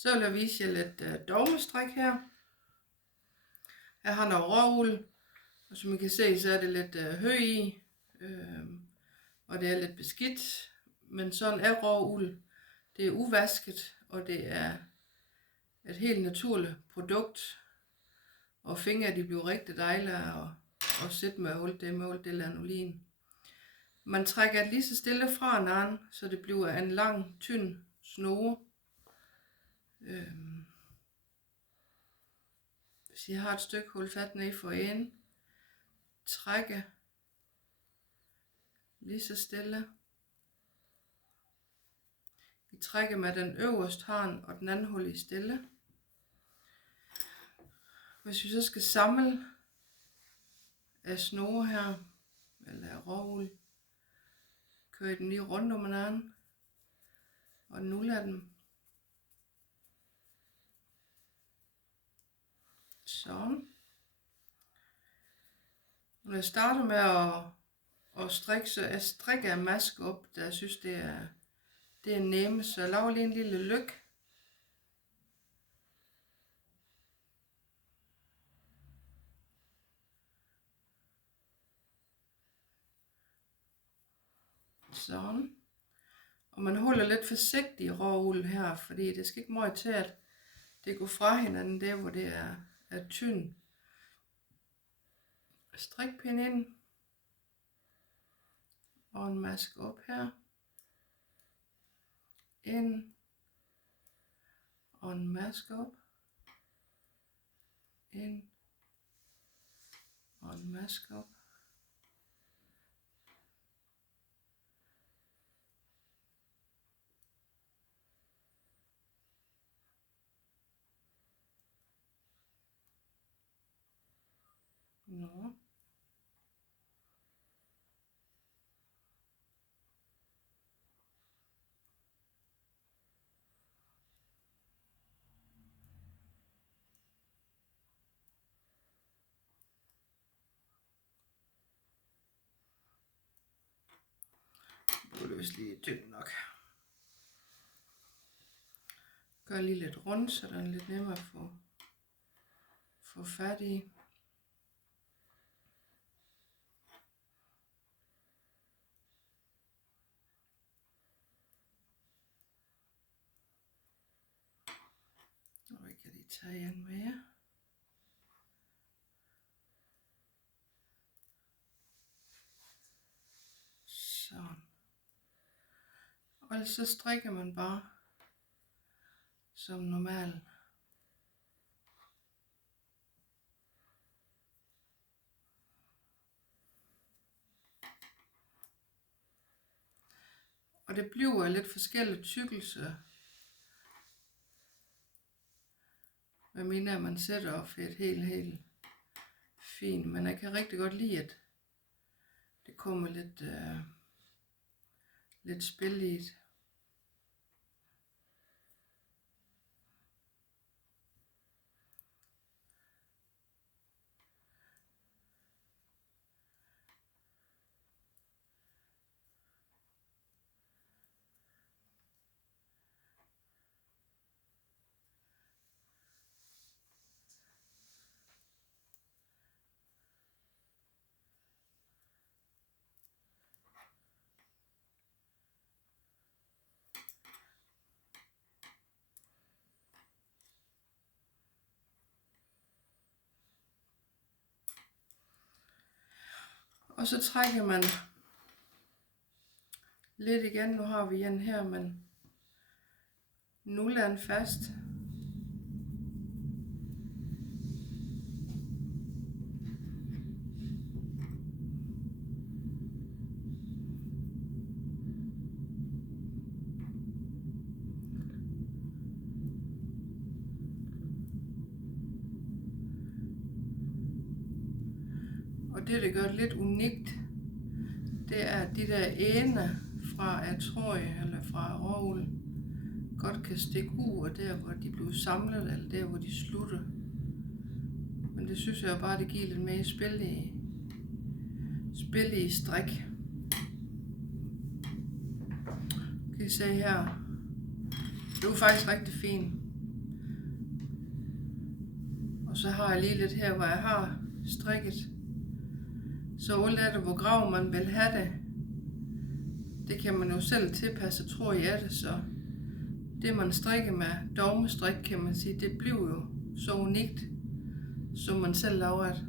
Så vil jeg vise jer lidt dogmestrik her. Her har noget råuld, og som I kan se, så er det lidt hø i, og det er lidt beskidt. Men sådan er råuld. Det er uvasket, og det er et helt naturligt produkt. Og fingre de bliver rigtig dejlige at sætte med alt det lanolin. Man trækker det lige så stille fra hinanden, så det bliver en lang, tynd snore. Hvis I har et stykke, hold fat ned for en, trække lige så stille. Vi trækker med den øverste hånd og den anden hold i stille. Hvis vi så skal samle af snore her, eller af råuld, kører den lige rundt om hinanden og nuller dem. Sådan. Når jeg starter med at strikke, så jeg strikker en maske op, der jeg synes det er nemt, så jeg laver lige en lille lyk. Sådan. Og man holder lidt forsigtigt råuld her, fordi det skal ikke meget til, at det går fra hinanden der, hvor det er tynd. Strikpind ind. Og en maske op her. Ind. Og en maske op. Ind. Og en maske op. Nå. Det er vist lige tynd nok. Gør lige lidt rundt, så den er lidt nemmere at få fat i. Og vi kan lige tage en mere. Sådan. Og så strikker man bare som normalt. Og det bliver lidt forskellige tykkelse, hvad mindre man sætter op for et helt fint. Men jeg kan rigtig godt lide, at det kommer lidt spil i det. Og så trækker man lidt igen. Nu har vi en her, men nuller den fast. Og det gør det lidt unikt, det er, at de der ender fra trøje eller fra råuld godt kan stikke ud, og der hvor de bliver samlet, eller der hvor de slutter. Men det synes jeg bare, det giver lidt mere spil i strik. Kan I se her? Det er faktisk rigtig fint. så har jeg lige lidt her, hvor jeg har strikket. Så alt efter hvor grav man vil have det, det kan man jo selv tilpasse, tror jeg det. Så det man strikker med dogmestrik, kan man sige, det bliver jo så unikt, som man selv laver det.